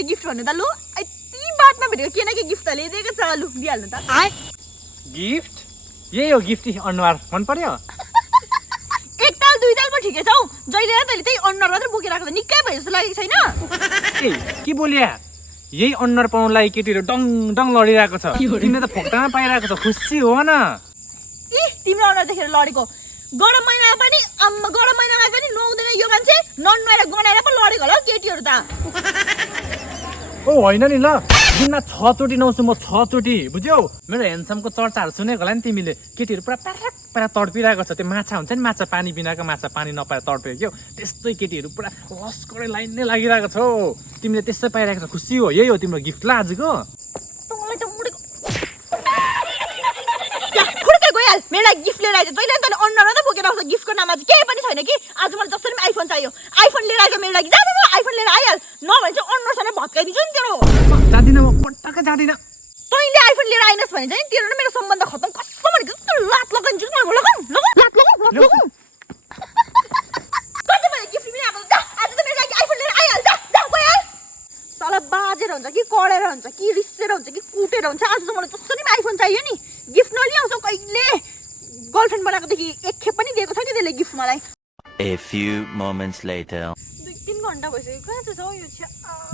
त गिफ्ट भन्नु त लु यति बातमा भेटेको के न के गिफ्ट त ल्याइदिएको छ लु दिइहाल्नु त गिफ्ट यही हो गिफ्ट अनुहार मन पर्यो एक ताल दुई ताल पो ठिकै छौ जहिले तैले त्यही अनुहार मात्र बोकेर आएको त निकै भयो जस्तो लागेको छैन ए के बोलिया यही अनुहार पाउनलाई केटीहरू डङ डङ लडिरहेको छ तिमीले त फोक्टामा पाइरहेको छ खुसी हो न इ तिम्रो अनुहार देखेर लडेको गरम महिनामा पनि नुहाउँदैन यो मान्छे ननुहाएर गनाएर पो लडेको होला केटीहरू त ओ होइन नि ल दिनमा 6 चोटि नुहाउँछु म 6 चोटि बुझ्यौ मेरो ह्यान्डसमको चर्चाहरू सुनेको होला नि तिमीले केटीहरू पुरा प्यारा तडपिरहेको छ त्यो माछा हुन्छ नि माछा पानी बिनाको माछा पानी नपाएर तडपेको क्या त्यस्तै केटीहरू पुरा लस्करै लाइन नै लागिरहेको छ तिमीले त्यस्तै पाइरहेको छ खुसी हो यही हो तिम्रो गिफ्ट ल आजको तँलाई त मुडेको खुर्के गइहाल मेरो लागि गिफ्ट लिएर आइज जहिले तैले अनुहार त बोकेर आउँछ गिफ्टको नाममा चाहिँ केही पनि छैन कि आज मलाई जसरी पनि आइफोन चाहियो आइफोन लिएर आइज मेरो लागि जा आइफोन लिएर आइहाल नभए चाहिँ अनुहारसँग भत्काइदिन्छु नि तेरो जाँदिनँ म पटक्कै जाँदिनँ तैँले आइफोन लिएर आइनस् भने चाहिँ तेरो र मेरो सम्बन्ध खतम कसम भनेको जस्तो लात लगाइदिन्छु नि म लात लगाऊ कति भयो गिफ्ट पनि आएको जा आज त मेरो लागि आइफोन लिएर आइहाल जा गइहाल साला बाजेर हुन्छ कि कडेर हुन्छ कि रिसेर हुन्छ कि कुटेर हुन्छ आज त मलाई जसरी पनि आइफोन चाहियो नि गिफ्ट नलिआउँछौ कहिले गर्लफ्रेन्ड बनाएकोदेखि एक खेप पनि दिएको छैन त्यसले गिफ्ट मलाई A few moments later 2-3 घण्टा भइसक्यो कहाँ छ यो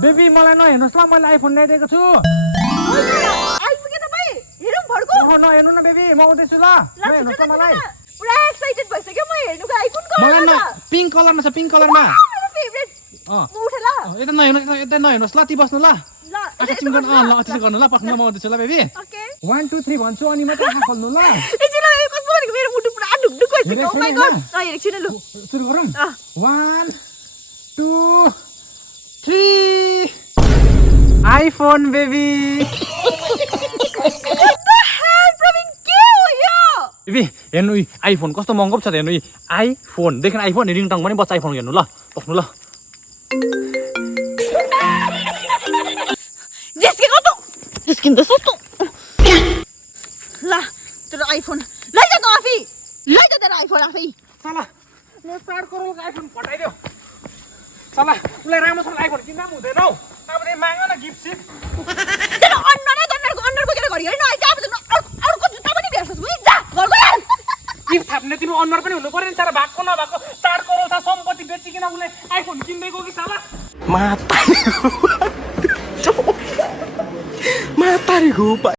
बेबी मलाई नहेर्नुहोस् ल मैले आइफोन ल्याइदिएको छु आइपुगे तपाईँ हेरौँ भड्को नहेर्नु न बेबी म आउँदैछु ल हेर्नुहोस् न मलाई पुरा एक्साइटेड भइसक्यो म हेर्नुको लागि कुन मलाई न पिङ्क कलरमा छ पिङ्क कलरमा मेरो फेभरेट उठे ल यता नहेर्नुहोस् ल ती बस्नु ल आकर्षण गर्नु ल अतिथि गर्नु ल पक्नु म आउँदैछु ल बेबी ओके 1 2 3 भन्छु अनि मात्र आँखा खोल्नु ल एकछिन यो कस्तो भनेको मेरो मुटु पुरा ढुकढुक भइसक्यो ओ माय गॉड एकछिन लु सुरु गरौँ 1 2 3 आइफोन बेबी बेबी हेर्नु आइफोन कस्तो महँगो छ हेर्नु आइफोन देखेन आइफोन रिङटङ पनि बच्चा आइफोन हेर्नु ल पक्नु ल जिस्किँदै छ त ल तेरो आइफोन लैजा त आफै लैजा तेरो आइफोन आफै चला म 4 करोडको आइफोन पठाइदेऊ चला उसलाई राम्रोसँग आइफोन किन्दा पनि हुँदैन हौ अब दे माग न गिफ्ट सिप तेरो अन्नर बोकेर घरि हेर्न आइज अब अर्को जुत्ता पनि भेट्छस् बुझ जा घर गइहाल गिफ्ट थाप्ने तिम्रो अनुहार पनि हुनु पर्यो नि साला भएको नभएको 4 करोड छ सम्पत्ति बेचिकिन उसले आइफोन किन्दैको कि साला Matarik ko pa.